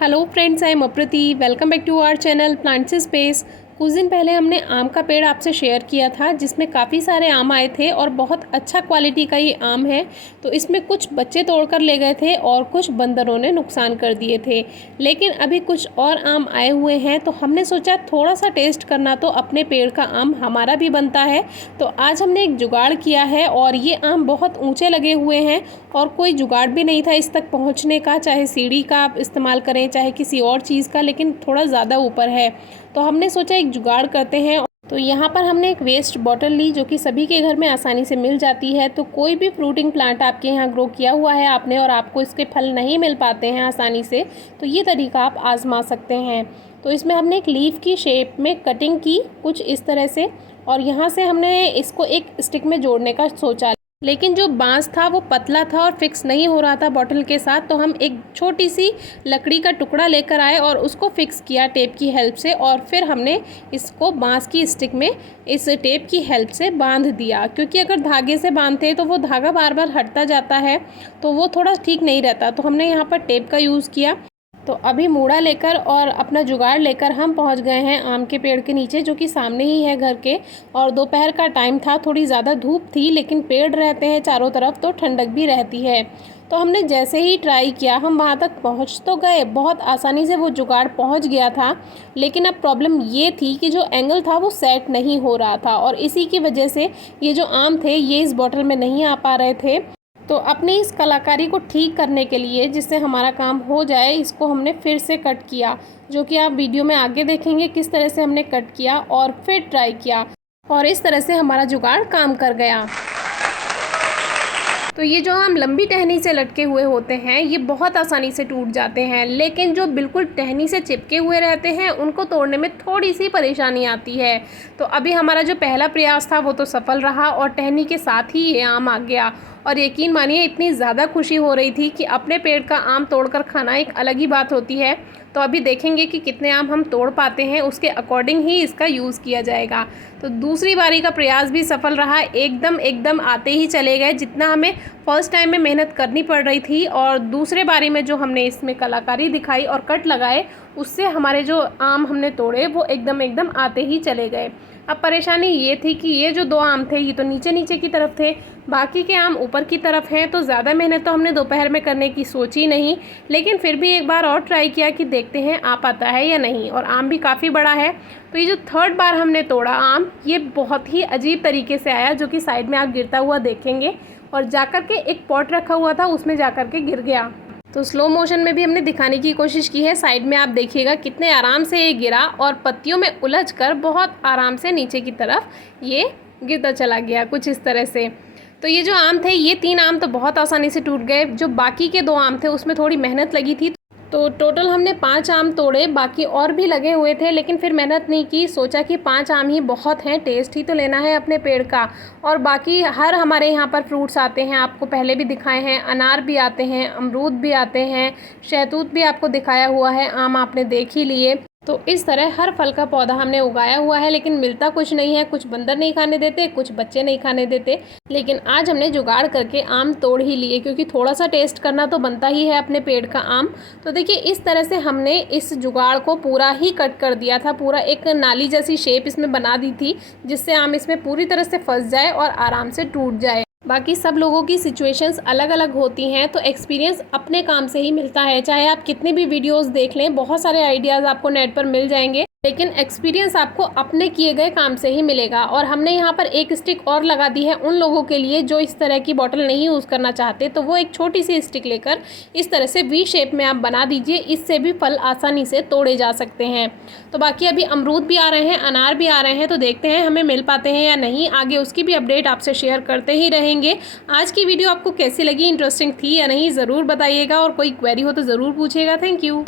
Hello friends, I am Aprati. Welcome back to our channel plants space. कुछ दिन पहले हमने आम का पेड़ आपसे शेयर किया था जिसमें काफ़ी सारे आम आए थे और बहुत अच्छा क्वालिटी का ये आम है। तो इसमें कुछ बच्चे तोड़कर ले गए थे और कुछ बंदरों ने नुकसान कर दिए थे। लेकिन अभी कुछ और आम आए हुए हैं तो हमने सोचा थोड़ा सा टेस्ट करना तो अपने पेड़ का आम हमारा भी बनता है। तो आज हमने एक जुगाड़ किया है और ये आम बहुत ऊँचे लगे हुए हैं और कोई जुगाड़ भी नहीं था इस तक पहुँचने का, चाहे सीढ़ी का आप इस्तेमाल करें चाहे किसी और चीज़ का, लेकिन थोड़ा ज़्यादा ऊपर है। तो हमने सोचा एक जुगाड़ करते हैं। तो यहाँ पर हमने एक वेस्ट बॉटल ली जो कि सभी के घर में आसानी से मिल जाती है। तो कोई भी फ्रूटिंग प्लांट आपके यहाँ ग्रो किया हुआ है आपने और आपको इसके फल नहीं मिल पाते हैं आसानी से, तो ये तरीका आप आजमा सकते हैं। तो इसमें हमने एक लीफ की शेप में कटिंग की कुछ इस तरह से, और यहाँ से हमने इसको एक स्टिक में जोड़ने का सोचा। लेकिन जो बांस था वो पतला था और फिक्स नहीं हो रहा था बॉटल के साथ, तो हम एक छोटी सी लकड़ी का टुकड़ा लेकर आए और उसको फिक्स किया टेप की हेल्प से, और फिर हमने इसको बांस की स्टिक में इस टेप की हेल्प से बांध दिया। क्योंकि अगर धागे से बांधते तो वो धागा बार बार हटता जाता है तो वो थोड़ा ठीक नहीं रहता, तो हमने यहाँ पर टेप का यूज़ किया। तो अभी मूड़ा लेकर और अपना जुगाड़ लेकर हम पहुंच गए हैं आम के पेड़ के नीचे, जो कि सामने ही है घर के। और दोपहर का टाइम था, थोड़ी ज़्यादा धूप थी, लेकिन पेड़ रहते हैं चारों तरफ तो ठंडक भी रहती है। तो हमने जैसे ही ट्राई किया हम वहाँ तक पहुँच तो गए, बहुत आसानी से वो जुगाड़ पहुँच गया था। लेकिन अब प्रॉब्लम ये थी कि जो एंगल था वो सेट नहीं हो रहा था, और इसी की वजह से ये जो आम थे ये इस बॉटल में नहीं आ पा रहे थे। तो अपनी इस कलाकारी को ठीक करने के लिए, जिससे हमारा काम हो जाए, इसको हमने फिर से कट किया, जो कि आप वीडियो में आगे देखेंगे किस तरह से हमने कट किया और फिर ट्राई किया, और इस तरह से हमारा जुगाड़ काम कर गया। तो ये जो हम लंबी टहनी से लटके हुए होते हैं ये बहुत आसानी से टूट जाते हैं, लेकिन जो बिल्कुल टहनी से चिपके हुए रहते हैं उनको तोड़ने में थोड़ी सी परेशानी आती है। तो अभी हमारा जो पहला प्रयास था वो तो सफल रहा और टहनी के साथ ही ये आम आ गया। और यकीन मानिए इतनी ज़्यादा खुशी हो रही थी कि अपने पेड़ का आम तोड़कर खाना एक अलग ही बात होती है। तो अभी देखेंगे कि कितने आम हम तोड़ पाते हैं, उसके अकॉर्डिंग ही इसका यूज़ किया जाएगा। तो दूसरी बारी का प्रयास भी सफल रहा, एकदम आते ही चले गए जितना हमें फर्स्ट टाइम में मेहनत करनी पड़ रही थी। और दूसरे बारी में जो हमने इसमें कलाकारी दिखाई और कट लगाए, उससे हमारे जो आम हमने तोड़े वो एकदम आते ही चले गए। अब परेशानी ये थी कि ये जो दो आम थे ये तो नीचे की तरफ थे, बाकी के आम ऊपर की तरफ हैं। तो ज़्यादा मेहनत तो हमने दोपहर में करने की सोची नहीं, लेकिन फिर भी एक बार और ट्राई किया कि देखते हैं आ पाता है या नहीं। और आम भी काफ़ी बड़ा है। तो ये जो थर्ड बार हमने तोड़ा आम, ये बहुत ही अजीब तरीके से आया, जो कि साइड में आप गिरता हुआ देखेंगे, और जाकर के एक पॉट रखा हुआ था उसमें जाकर के गिर गया। तो स्लो मोशन में भी हमने दिखाने की कोशिश की है, साइड में आप देखिएगा कितने आराम से ये गिरा और पत्तियों में उलझकर बहुत आराम से नीचे की तरफ ये गिरता चला गया कुछ इस तरह से। तो ये जो आम थे ये 3 आम तो बहुत आसानी से टूट गए, जो बाकी के 2 आम थे उसमें थोड़ी मेहनत लगी थी। तो टोटल हमने 5 आम तोड़े, बाकी और भी लगे हुए थे, लेकिन फिर मेहनत नहीं की, सोचा कि 5 आम ही बहुत हैं, टेस्ट ही तो लेना है अपने पेड़ का। और बाकी हर हमारे यहाँ पर फ्रूट्स आते हैं, आपको पहले भी दिखाए हैं, अनार भी आते हैं, अमरूद भी आते हैं, शहतूत भी आपको दिखाया हुआ है, आम आपने देख ही लिए। तो इस तरह हर फल का पौधा हमने उगाया हुआ है, लेकिन मिलता कुछ नहीं है। कुछ बंदर नहीं खाने देते, कुछ बच्चे नहीं खाने देते। लेकिन आज हमने जुगाड़ करके आम तोड़ ही लिए, क्योंकि थोड़ा सा टेस्ट करना तो बनता ही है अपने पेड़ का आम। तो देखिए इस तरह से हमने इस जुगाड़ को पूरा ही कट कर दिया था, पूरा एक नाली जैसी शेप इसमें बना दी थी, जिससे आम इसमें पूरी तरह से फंस जाए और आराम से टूट जाए। बाकी सब लोगों की सिचुएशंस अलग अलग होती हैं, तो एक्सपीरियंस अपने काम से ही मिलता है। चाहे आप कितने भी वीडियोस देख लें, बहुत सारे आइडियाज़ आपको नेट पर मिल जाएंगे, लेकिन एक्सपीरियंस आपको अपने किए गए काम से ही मिलेगा। और हमने यहाँ पर एक स्टिक और लगा दी है उन लोगों के लिए जो इस तरह की बॉटल नहीं यूज़ करना चाहते, तो वो एक छोटी सी स्टिक लेकर इस तरह से वी शेप में आप बना दीजिए, इससे भी फल आसानी से तोड़े जा सकते हैं। तो बाकी अभी अमरूद भी आ रहे हैं, अनार भी आ रहे हैं, तो देखते हैं हमें मिल पाते हैं या नहीं, आगे उसकी भी अपडेट आपसे शेयर करते ही रहेंगे। आज की वीडियो आपको कैसी लगी, इंटरेस्टिंग थी या नहीं, ज़रूर बताइएगा, और कोई क्वेरी हो तो ज़रूर पूछिएगा। Thank you.